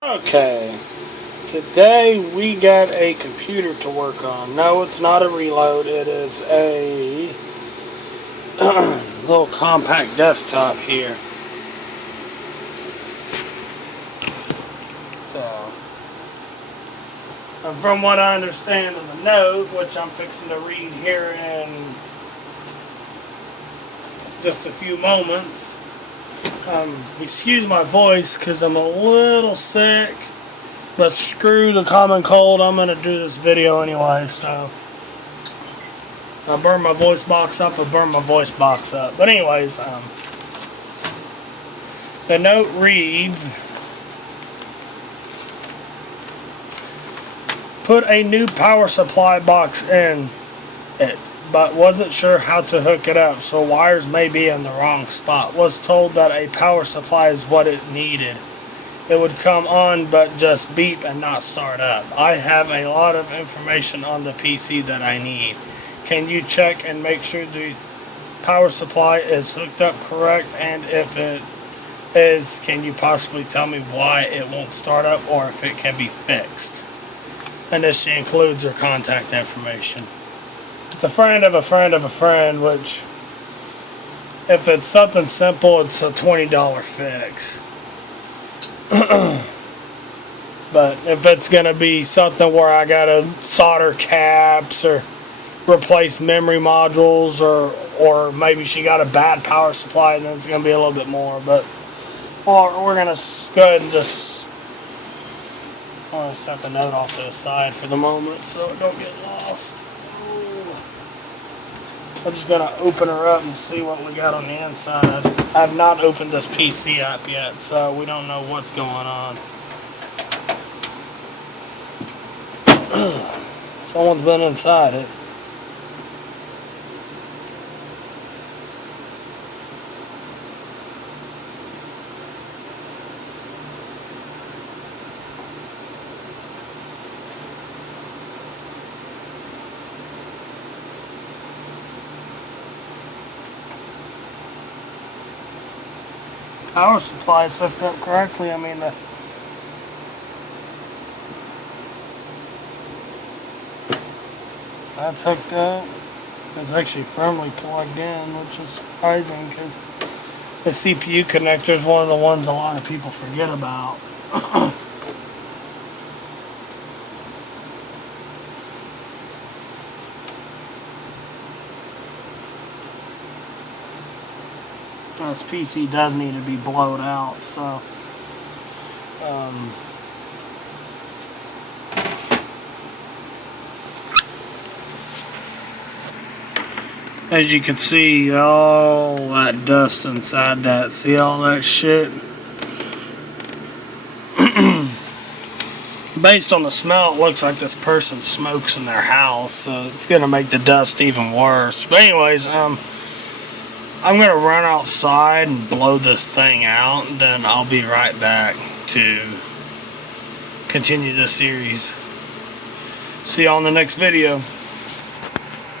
Okay, today we got a computer to work on. No, it's not a reload, it is a little compact desktop here. So, and from what I understand of the note, which I'm fixing to read here in just a few moments, excuse my voice because I'm a little sick, but screw the common cold, I'm going to do this video anyway, so if I burn my voice box up, but anyways, the note reads, put a new power supply box in it, but wasn't sure how to hook it up, so wires may be in the wrong spot. Was told that a power supply is what it needed. It would come on but just beep and not start up. I have a lot of information on the PC that I need. Can you check and make sure the power supply is hooked up correct, and if it is, can you possibly tell me why it won't start up or if it can be fixed? And this includes her contact information. It's a friend of a friend of a friend, which, if it's something simple, it's a $20 fix. But if it's going to be something where I got to solder caps or replace memory modules, or maybe she got a bad power supply, then it's going to be a little bit more. But we're going to go ahead and just, I want to set the note off to the side for the moment so it don't get lost. I'm just going to open her up and see what we got on the inside. I have not opened this PC app yet, so we don't know what's going on. Someone's been inside it. Power supply is hooked up correctly. I mean, that's hooked up. It's actually firmly plugged in, which is surprising because the CPU connector is one of the ones a lot of people forget about. This PC does need to be blowed out, so as you can see, all that dust inside that, see all that shit? Based on the smell, it looks like this person smokes in their house, so it's gonna make the dust even worse. But anyways, I'm going to run outside and blow this thing out, and then I'll be right back to continue this series. See y'all in the next video.